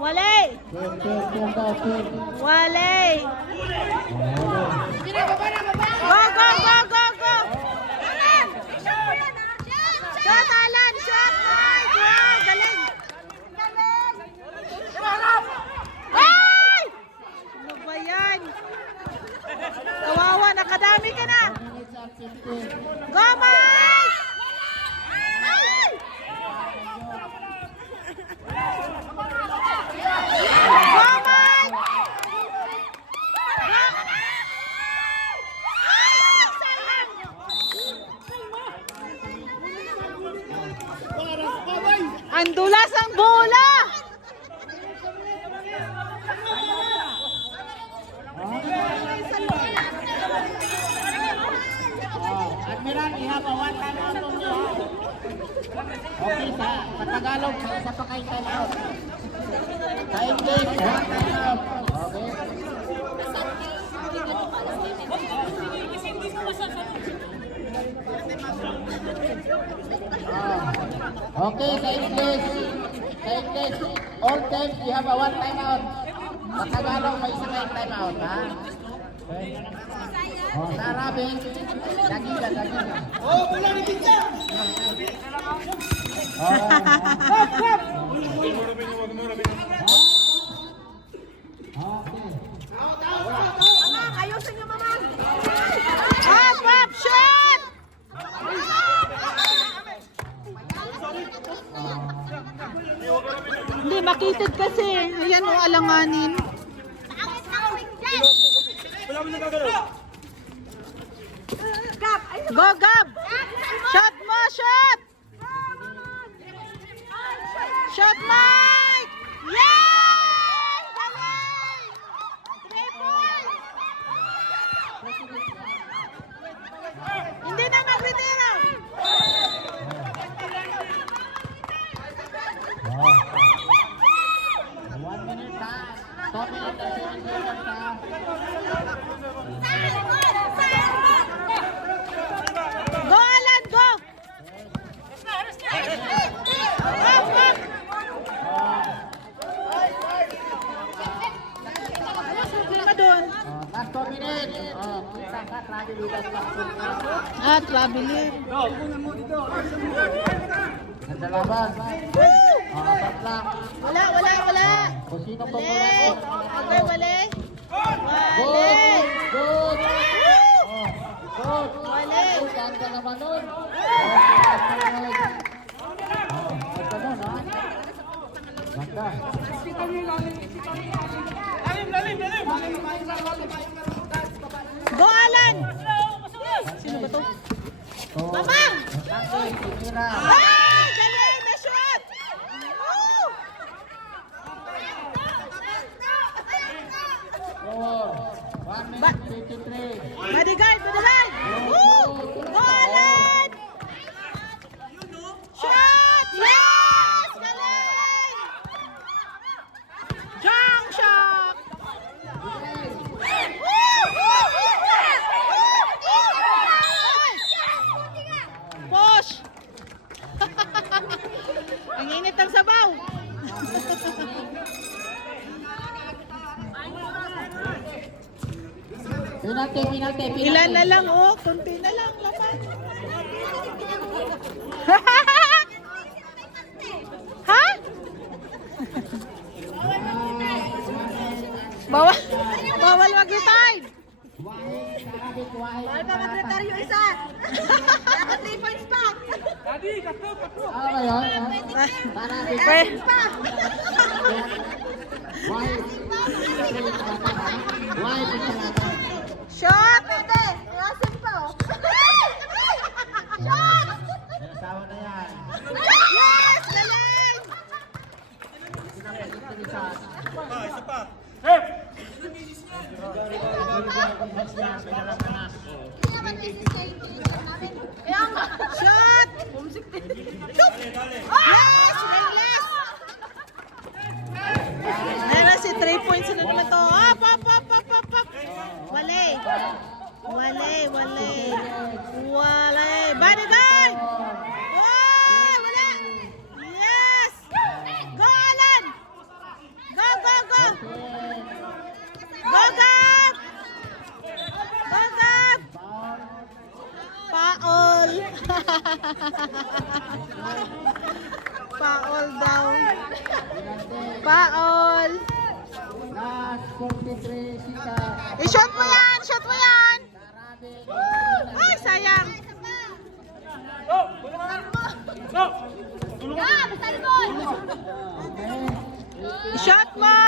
Walay! Walay! Go, go, go, go, go! Shot, Alan! Shot! Mike! Wow! Galing! Ay! Ano ba yan? Kawawa, nakadami ka na! Go, Mike! Ay! Go, Mike! Ang dulas ang bola! Admiral, ihabawan ka na ito niyo. Okay, sa Tagalog, sa pakay time out. Sa English, one time out. Okay. Okay, sa English, all times, you have a one time out. Sa Tagalog, may isa kayong time out, ha? Okay. Sa Arabic, daging ka. Oh, wala ni pizza! Ayusin niyo, mama! Pop! Shot! Hindi, makitid kasi. Ayan o, alanganin. Go, Gab! Shot mo, shot! Shot, Mike! Yay! Galing! Triple! Hindi na magretira! One minute, ha? 2 minutes, ha? Go, Alan, go! Up, up! Lima doon. Last 2 minutes. Kita ka, travel ulit. Traveling. Ganda laban. Apat lang. Wala. Kung sino pa Wale. mula Okay, wale. Good! Wale. Good! Good! Wale. Ganda naman nun. Ganda nun, ha? Ganda. Go, Alan! Sino ba to? Mamang! Okay, tumira. Ay! Galing na shot! Woo! 1 minute 53. Bodyguard! Woo! Go, Alan! Shot! Yes! Galing! Jump shot! Push! Ang init ng sabaw! Penalty. Ilan na lang, oh. Kunti na lang, laman. Ha? Bawal mag-retard. Bawal pa mag-retard yung isa. Dapat 3 points pa. Ano ba yun? Para Why? Shot! Hindi! Rasin pa, oh. Shot! Sawa na yan. Yes! Galing! Isa pa. Shot! Shoot! Yes! Ringless! Meron si 3 points na naman to. Up! Wale! Bodyguard! Wala! Yes! Go, Alan! Paol daw. Paol. Last 43 Sita. I-shot mo yan! Shot mo yan! Ay, sayang. I-shot mo!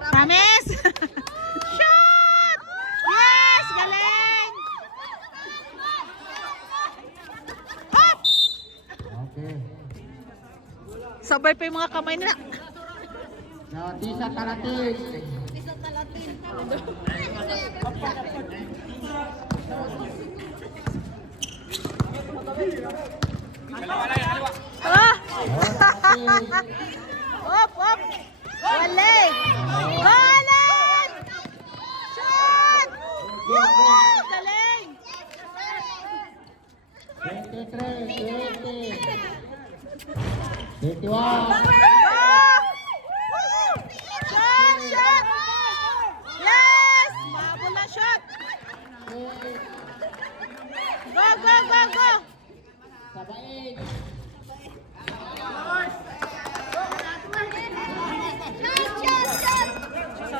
Rames! Shot! Yes! Galing! Hop! Okay. Sabay pa yung mga kamay nila. Now, Tisa Talatig. Ah! Op, op! Wale! Balan! Shot! Woo! Galing! 23, 20, 21.